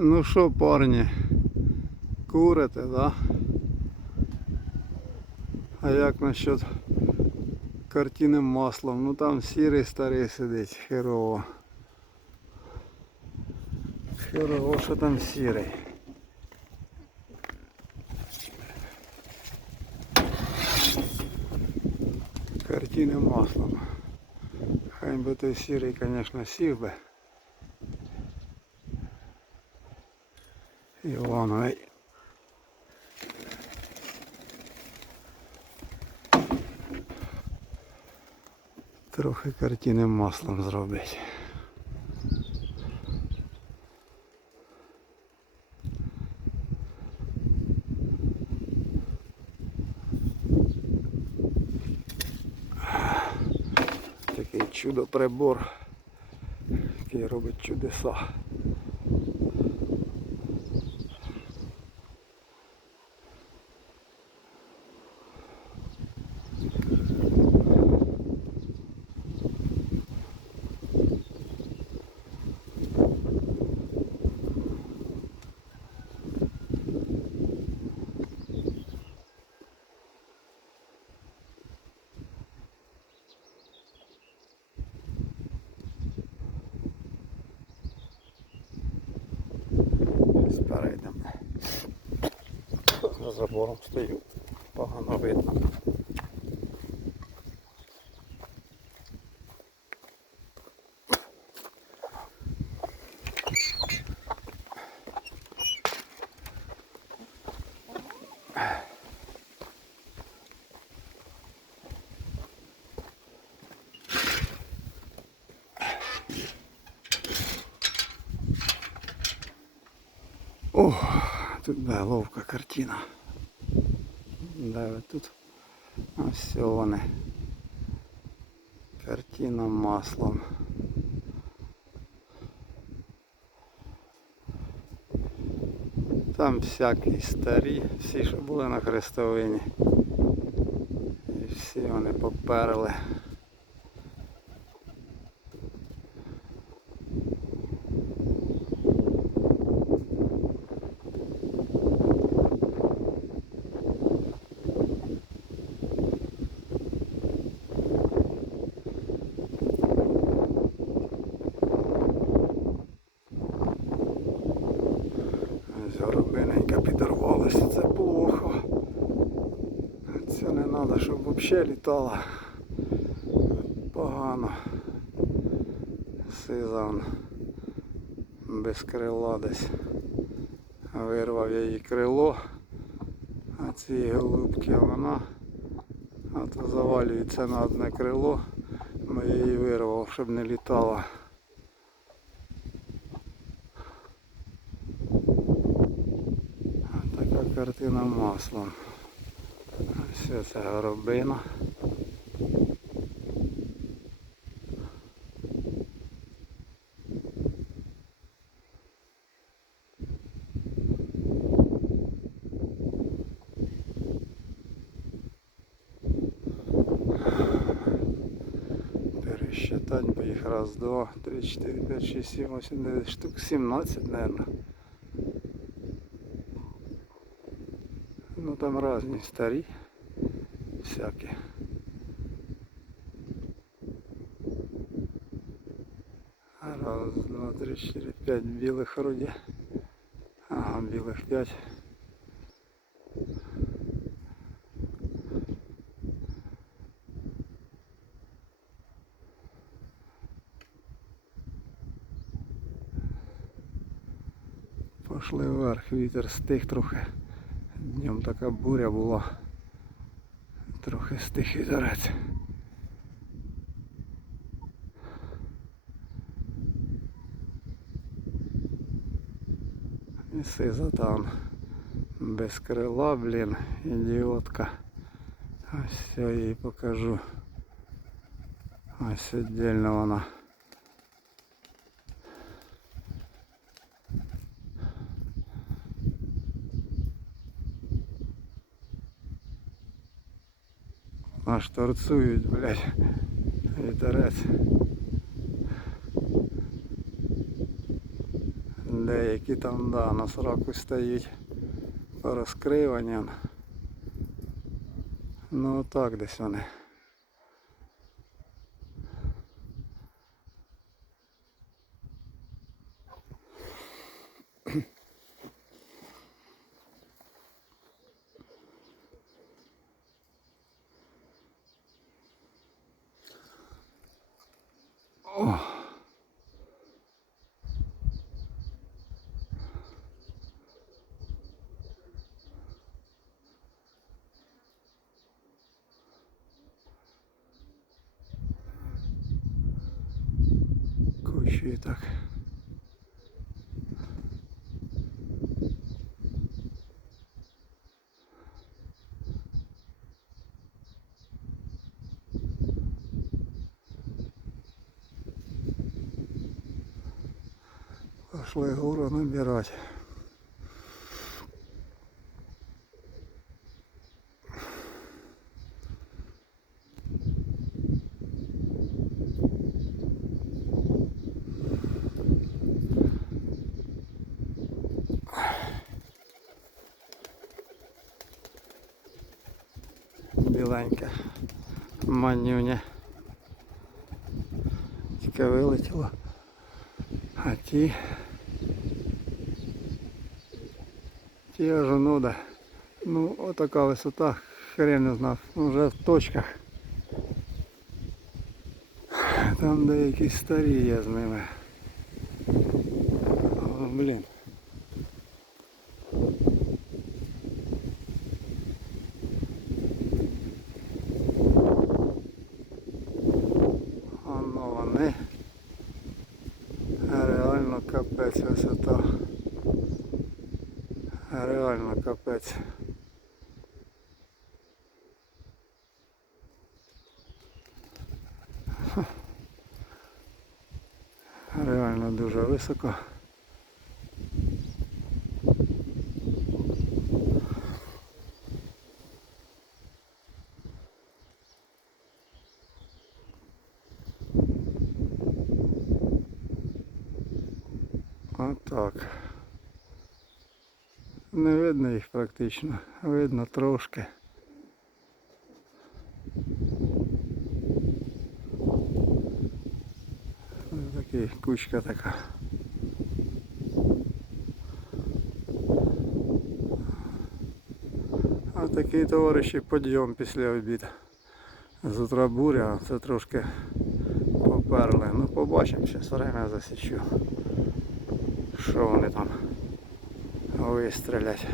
Ну що, парні, курите, да? А як насчет картини маслом? Ну там сірий старий сидить, херово. Херово, що там сірий. Картини маслом. Хай би той сірий, звісно, сів би. Івановий. Трохи картини маслом зробить. Такий чудо прибор, який робить чудеса. Забором стою. Погано видно. О, тут да, ловка картина. От тут. Ось вони. Картина маслом. Там всякі старі, всі, що були на хрестовині. І всі вони поперли. Підорвалася, це плохо. Це не треба, щоб взагалі літала. Погано. Сиза он без крила десь. Вирвав я її крило. А ці голубки вона а то завалюється на одне крило. Я її вирвав, щоб не літала. Така картина маслом. Все це горобина. Пересчитать бы их раз, два, три, четыре, пять, шесть, семь, восемь, девять штук, 17, наверное. Ну там разные старі, всякі. Раз, два, три, чотири, п'ять білих вроді. Ага, білих п'ять. Пошли вверх, вітер стих трохи. Днем така буря була. Трохи стих вітерець. І сиза там без крила, блін, ідіотка. Ось я їй покажу. Ось віддільно вона. Аж торцують, блядь, вітерець. деякі там да, на сроку стають розкриванням. Ну так десь вони. Кучі так. Пошли гору набирать. Біленька манюня. Тільки вилетіла. А ті. Ті аж ну да. Ну отака висота, хрен не знав, вже в точках. Там деякі старі є з ними. О, блін. називається. Реально дуже високо. Отак. От Не видно їх практично, видно трошки. Ось Такий кучка така. А такий товариші підйом після обіду. З утра буря, це трошки поперли. Ну побачимо, зараз время засічу. Що вони там вистрілять.